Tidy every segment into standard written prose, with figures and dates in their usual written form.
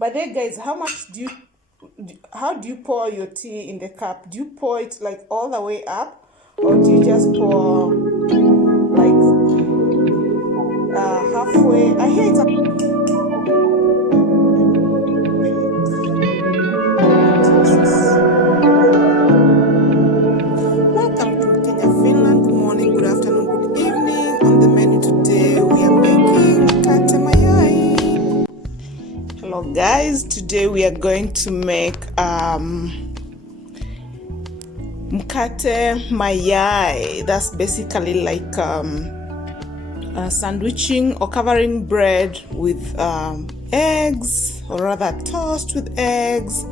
But then guys, how do you pour your tea in the cup? Do you pour it like all the way up, or do you just pour like halfway? I hear it's Welcome to Kenya, Finland. Good morning, good afternoon, good evening. On the menu today, we are making mkate mayai. Hello guys, today we are going to make mkate mayai. That's basically like sandwiching or covering bread with eggs, or rather toast with eggs.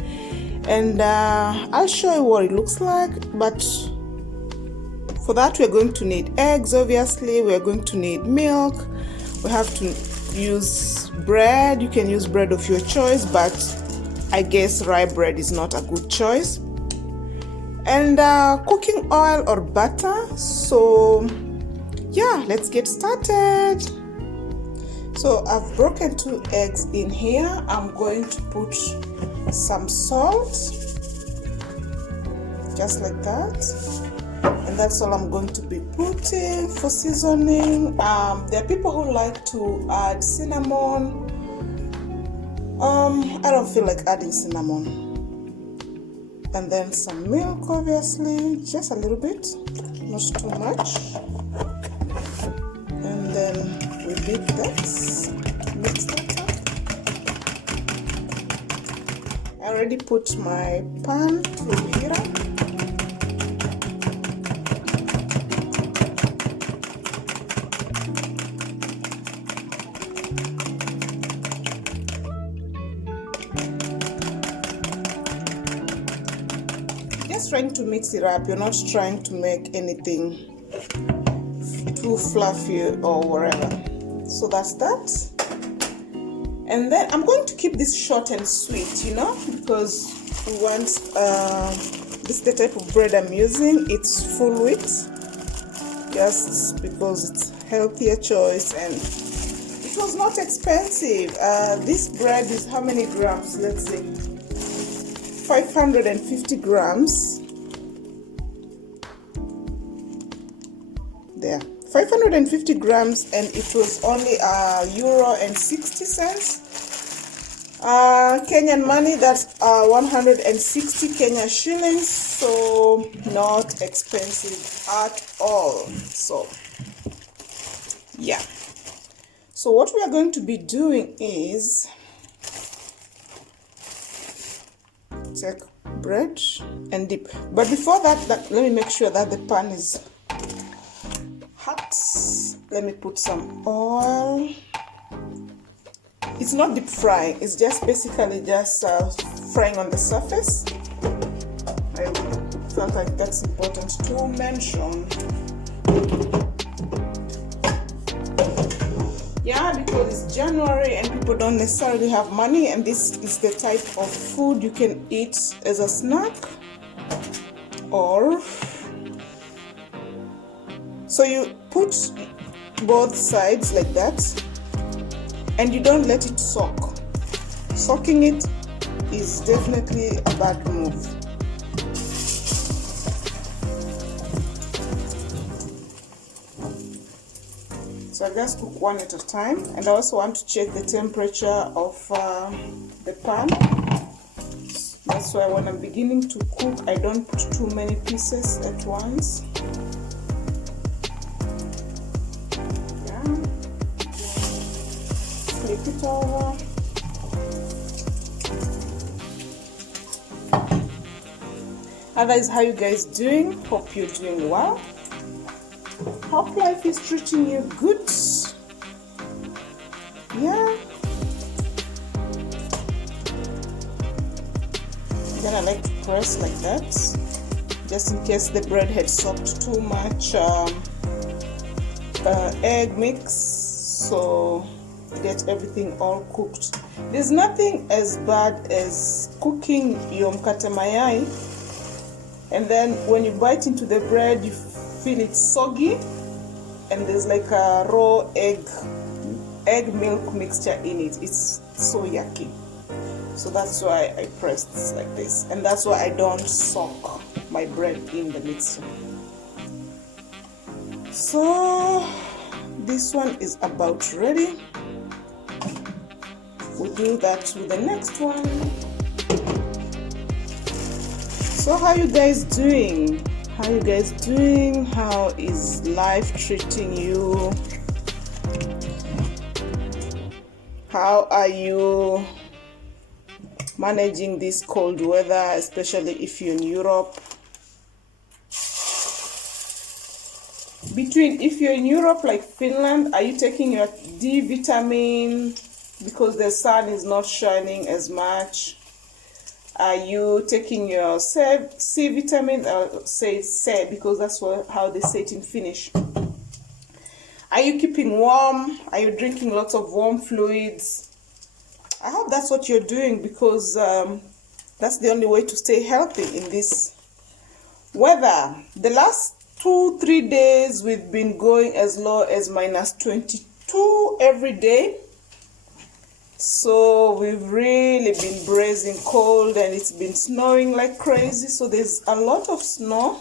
And I'll show you what it looks like, but for that we're going to need eggs. Obviously we're going to need milk. We have to use bread. You can use bread of your choice, but I guess rye bread is not a good choice. And cooking oil or butter. So yeah, let's get started. So I've broken 2 eggs in here. I'm going to put some salt, just like that, and that's all I'm going to be putting for seasoning. There are people who like to add cinnamon. I don't feel like adding cinnamon. And then some milk, obviously, just a little bit, not too much. And then we beat that, mix that up. I already put my pan to heat up. Just trying to mix it up. You're not trying to make anything too fluffy or whatever. So that's that. And then I'm going to keep this short and sweet, you know, because we want this is the type of bread I'm using. It's full wheat, just because it's healthier choice, and it was not expensive. This bread is how many grams? Let's see, 550 grams. There, 550 grams, and it was only €1.60. Kenyan money, that's 160 Kenya shillings, so not expensive at all. So yeah, so what we are going to be doing is take bread and dip. But before that, let me make sure that the pan is hot. Let me put some oil. It's not deep frying, it's just basically just frying on the surface. I felt like that's important to mention. Yeah, because it's January and people don't necessarily have money, and this is the type of food you can eat as a snack, or so you put both sides like that, and you don't let it soak. Soaking it is definitely a bad move. So I just cook one at a time, and I also want to check the temperature of the pan. That's why when I'm beginning to cook, I don't put too many pieces at once. Flip it over. Otherwise, how you guys doing? Hope you're doing well. Hope life is treating you good. Yeah. Then I like to press like that, just in case the bread had soaked too much egg mix, so get everything all cooked. There's nothing as bad as cooking your mkate mayai, and then when you bite into the bread you feel it soggy, and there's like a raw egg milk mixture in it. It's so yucky. So that's why I pressed like this, and that's why I don't soak my bread in the mixture. So this one is about ready. We'll do that with the next one. So how you guys doing? How you guys doing? How is life treating you? How are you managing this cold weather, especially if you're in Europe? If you're in Europe like Finland, are you taking your D vitamin because the sun is not shining as much? Are you taking your C vitamin, say C because that's how they say it in Finnish? Are you keeping warm? Are you drinking lots of warm fluids? I hope that's what you're doing, because that's the only way to stay healthy in this weather. The last 2-3 days we've been going as low as -22 every day. So we've really been bracing cold, and it's been snowing like crazy. So there's a lot of snow,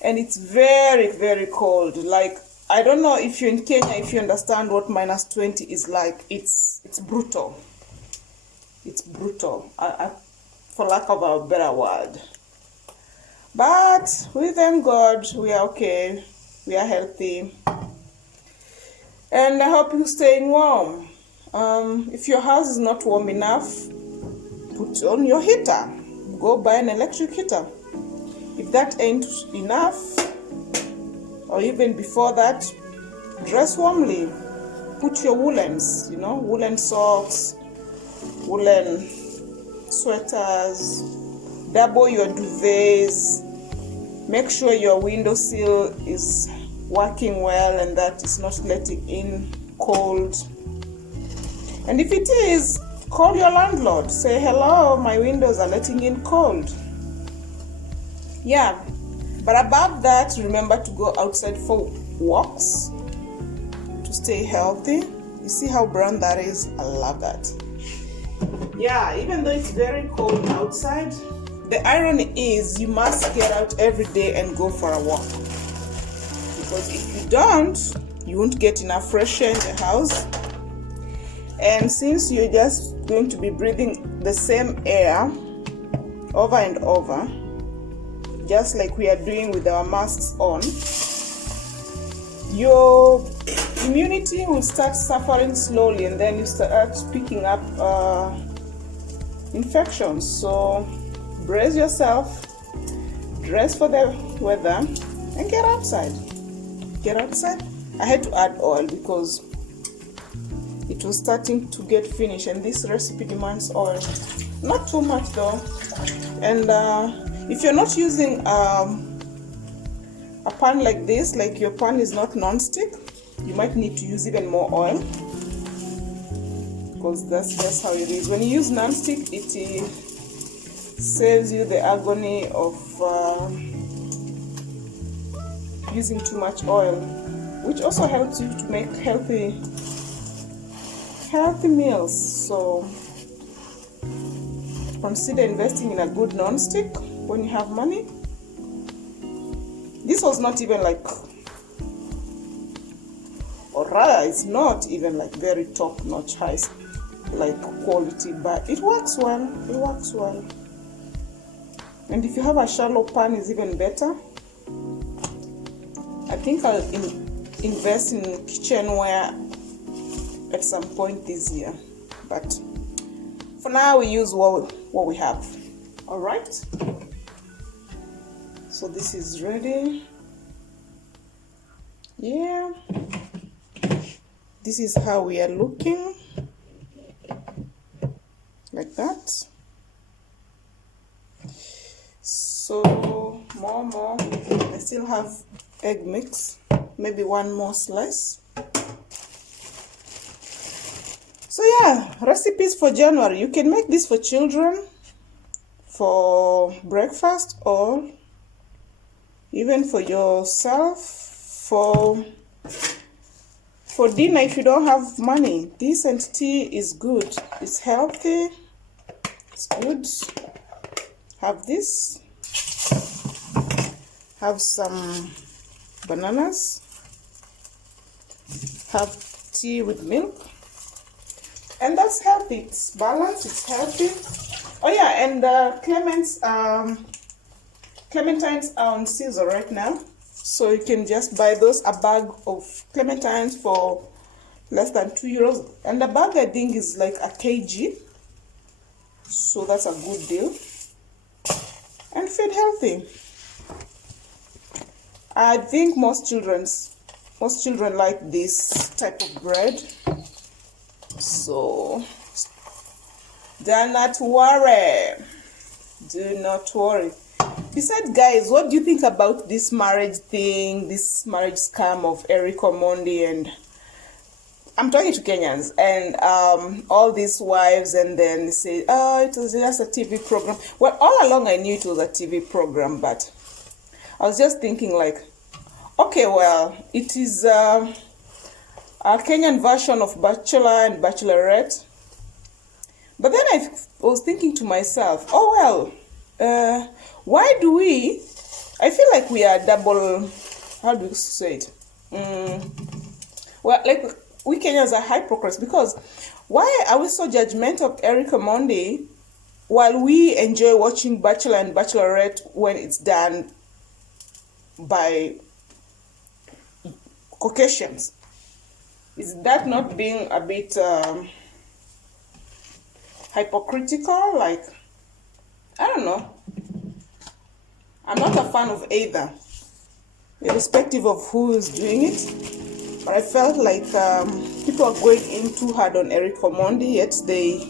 and it's very, very cold. Like, I don't know if you're in Kenya, if you understand what -20 is like. It's brutal. It's brutal, for lack of a better word. But we thank God, we are okay, we are healthy, and I hope you're staying warm. If your house is not warm enough, put on your heater. Go buy an electric heater. If that ain't enough, or even before that, dress warmly. Put your woolens, woolen socks, woolen sweaters, double your duvets. Make sure your windowsill is working well and that it's not letting in cold. And if it is, call your landlord. Say, hello, my windows are letting in cold. Yeah, but above that, remember to go outside for walks to stay healthy. You see how brown that is? I love that. Yeah, even though it's very cold outside, the irony is you must get out every day and go for a walk. Because if you don't, you won't get enough fresh air in the house. And since you're just going to be breathing the same air over and over, just like we are doing with our masks on, your immunity will start suffering slowly, and then you start picking up infections. So brace yourself, dress for the weather, and get outside. Get outside. I had to add oil because it was starting to get finished, and this recipe demands oil. Not too much though. And if you're not using a pan like this, like your pan is not non-stick, you might need to use even more oil, because that's just how it is. When you use non-stick, it saves you the agony of using too much oil, which also helps you to make healthy meals. So consider investing in a good non-stick when you have money. This was not even like, or rather it's not even like very top-notch high like quality, but it works well. It works well. And if you have a shallow pan, is even better. I think I'll invest in kitchenware at some point this year, but for now we use what we have. All right, so this is ready. Yeah, this is how we are looking, like that. So more, I still have egg mix, maybe one more slice. So yeah, recipes for January. You can make this for children, for breakfast, or even for yourself, for dinner if you don't have money. Decent tea is good. It's healthy. It's good. Have this. Have some bananas. Have tea with milk. And that's healthy. It's balanced. It's healthy. Oh yeah, and clementines are on season right now. So you can just buy those, a bag of clementines for less than €2. And the bag, I think, is like a kg. So that's a good deal. And feed healthy. I think most children like this type of bread. So do not worry. Do not worry. Besides, guys, what do you think about this marriage thing, this marriage scam of Eric Omondi? And I'm talking to Kenyans, and all these wives, and then they say, oh, it was just a TV program. Well, all along I knew it was a TV program, but I was just thinking like, okay, well, it is a Kenyan version of Bachelor and Bachelorette. But then I was thinking to myself, oh, well, why do I feel like we are double, how do you say it? Well, like, we Kenyans are hypocrites, because why are we so judgmental of Eric Omondi while we enjoy watching Bachelor and Bachelorette when it's done by Caucasians? Is that not being a bit hypocritical? Like, I don't know. I'm not a fan of either, irrespective of who is doing it. But I felt like people are going in too hard on Eric Omondi, yet they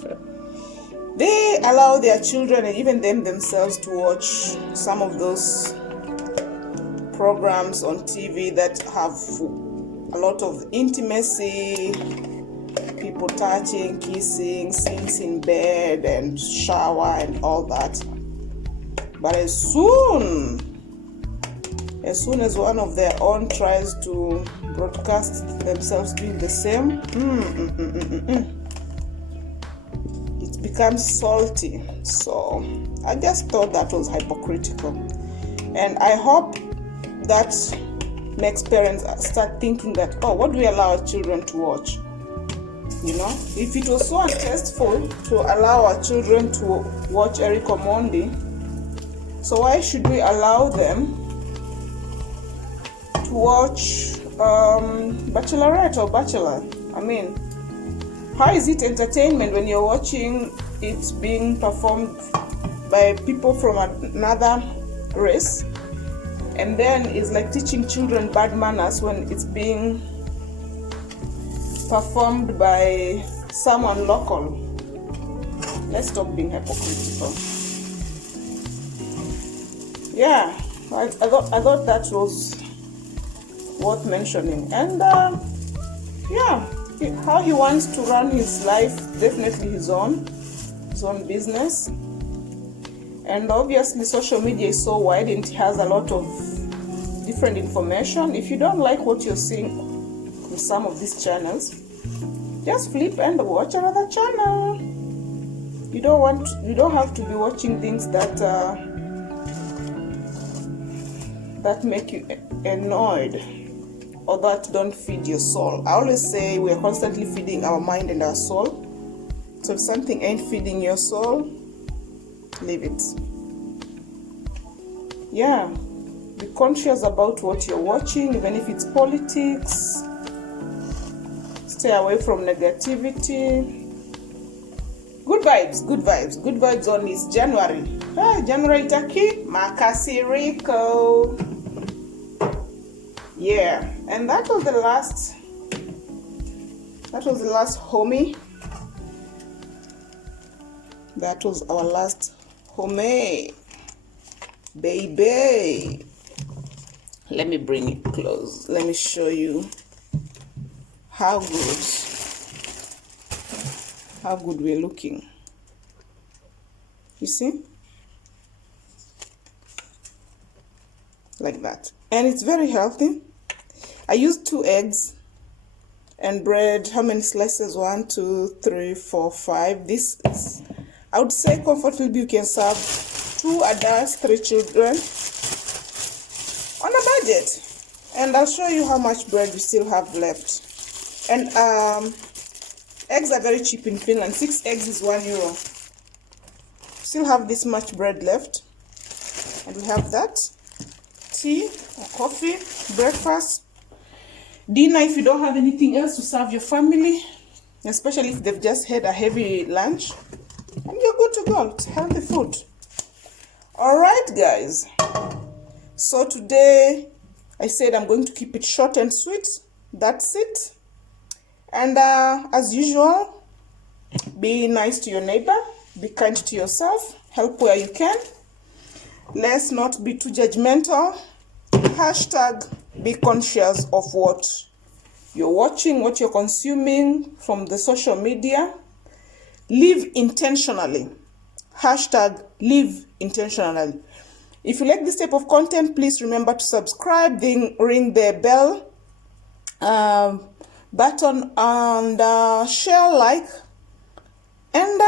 allow their children and even themselves to watch some of those programs on TV that have a lot of intimacy, people touching, kissing, scenes in bed and shower and all that. But as soon as one of their own tries to broadcast themselves doing the same, it becomes salty. So I just thought that was hypocritical, and I hope that makes parents start thinking that, oh, what do we allow our children to watch? You know, if it was so untasteful to allow our children to watch Eric Omondi, so why should we allow them to watch Bachelorette or Bachelor? I mean, how is it entertainment when you're watching it being performed by people from another race, and then it's like teaching children bad manners when it's being performed by someone local? Let's stop being hypocritical. Yeah, I thought that was worth mentioning. And yeah, how he wants to run his life, definitely his own business. And obviously social media is so wide and it has a lot of different information. If you don't like what you're seeing in some of these channels, just flip and watch another channel. You don't have to be watching things that make you annoyed or that don't feed your soul. I always say we are constantly feeding our mind and our soul. So if something ain't feeding your soul, leave it. Yeah, be conscious about what you're watching, even if it's politics. Stay away from negativity. Good vibes on this January. January Taki, Makasiriko. Yeah, and that was the last homie. That was our last homie, baby. Let me bring it close. Let me show you how good we're looking. You see? Like that. And it's very healthy. I used 2 eggs and bread. How many slices? 1, 2, 3, 4, 5. This is I would say comfortably you can serve 2 adults, 3 children on a budget. And I'll show you how much bread we still have left. And eggs are very cheap in Finland. 6 eggs is €1. Still have this much bread left. And we have that. Tea or coffee, breakfast, dinner if you don't have anything else to serve your family, especially if they've just had a heavy lunch. And you're good to go. It's healthy food. Alright guys. So today I said I'm going to keep it short and sweet. That's it. And as usual, be nice to your neighbor. Be kind to yourself. Help where you can. Let's not be too judgmental. Hashtag be conscious of what you're watching, what you're consuming from the social media. Live intentionally. Hashtag live intentionally. If you like this type of content, please remember to subscribe, then ring the bell button and share, like. And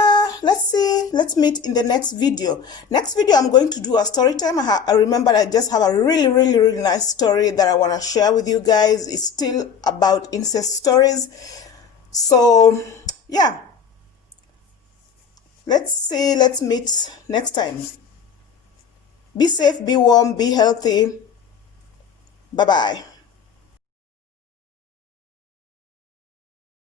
let's meet in the next video. Next video, I'm going to do a story time. I remember I just have a really nice story that I want to share with you guys. It's still about incest stories. So, yeah. Let's meet next time. Be safe, be warm, be healthy. Bye-bye.